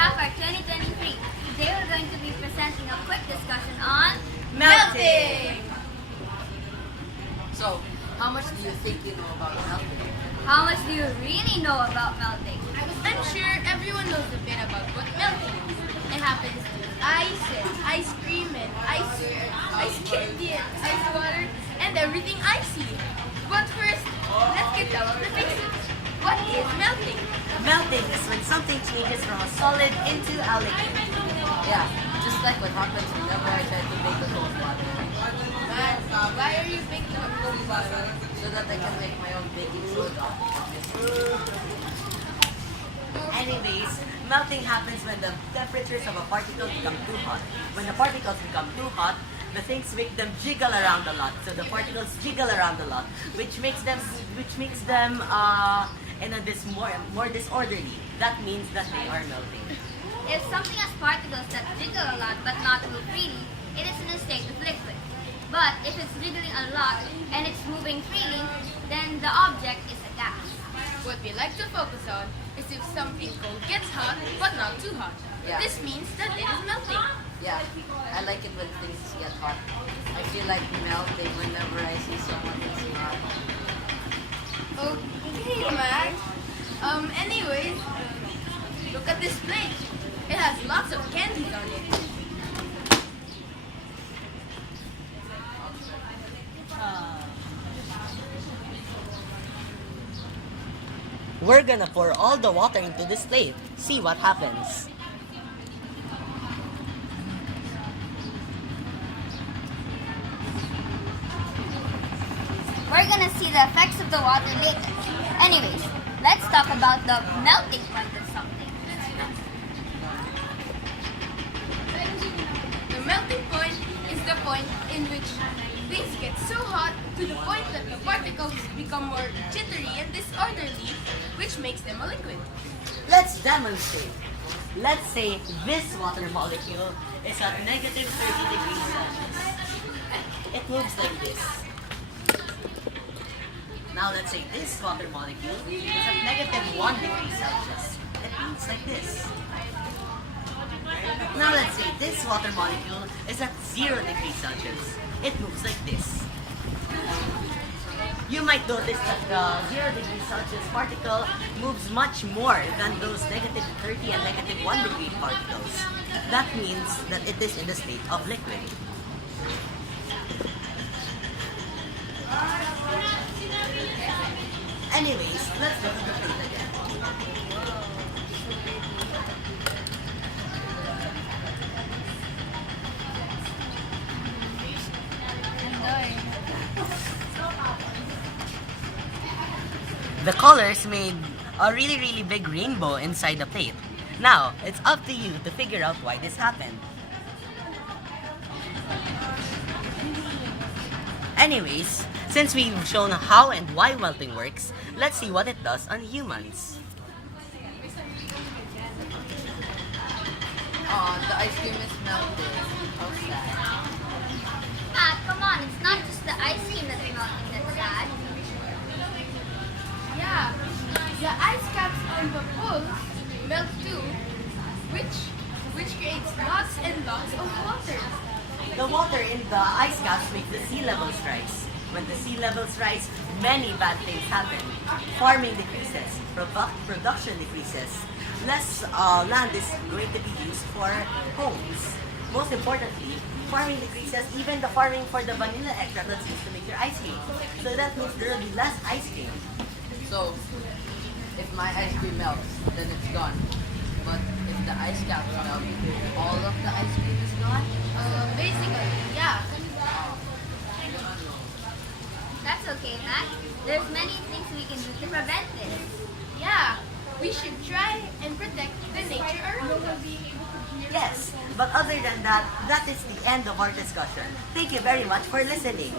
Sapphire 2023. Today we're going to be presenting a quick discussion on Melting! So, how much do you think you know about melting? How much do you really know about melting? I'm sure everyone knows a bit about what melting is. It happens to ice and ice cream and ice candy and ice water and everything icy. But first, let's get down to the basics. What is melting? Melting is when something changes from a solid into a liquid. Yeah, just like what happens whenever I try to make a cold water. Man, why are you making a cold water? So that I can make my own baking soda. Anyways, melting happens when the temperatures of a particle become too hot. When the particles become too hot, the things make them jiggle around a lot. So the particles jiggle around a lot, which makes them in a more disorderly. That means that they are melting. If something has particles that jiggle a lot but not move freely, it is in a state of liquid. But if it's jiggling a lot and it's moving freely, then the object is a gas. What we like to focus on is if something cold gets hot but not too hot. Yeah. This means that it is melting. Yeah, I like it when things get hot. I feel like melting whenever I see someone who's hot. Okay, Max. Anyways, look at this plate. It has lots of candies on it. We're gonna pour all the water into this plate. See what happens. We're gonna see the effects of the water later. Anyways, let's talk about the melting point of something. The melting point is the point in which things get so hot to the point that the particles become more jittery and disorderly, which makes them a liquid. Let's demonstrate. Let's say this water molecule is at negative 30 degrees Celsius. It moves like this. Now let's say this water molecule is at negative 1 degree Celsius. It moves like this. Now let's say this water molecule is at 0 degrees Celsius. It moves like this. You might notice that the 0 degree Celsius particle moves much more than those negative 30 and negative 1 degree particles. That means that it is in the state of liquid. Anyways, let's look at the plate again. The colors made a really big rainbow inside the plate. Now, it's up to you to figure out why this happened. Anyways, since we've shown how and why melting works, let's see what it does on humans. Oh, the ice cream is melting. How sad. Matt, come on, it's not just the ice cream that's melting that's sad. Yeah, the ice caps on the poles melt too, which creates lots and lots of water. The water in the ice caps makes the sea levels rise. When the sea levels rise, many bad things happen. Farming decreases, production decreases, less land is going to be used for homes. Most importantly, farming decreases, even the farming for the vanilla extract that's used to make your ice cream. So that means there will be less ice cream. So, if my ice cream melts, then it's gone. But if the ice caps melt, all of the ice cream is gone? Basically, yeah. That's okay, Matt. There's many things we can do to prevent this. Yeah, we should try and protect the nature around us. Yes, but other than that, that is the end of our discussion. Thank you very much for listening.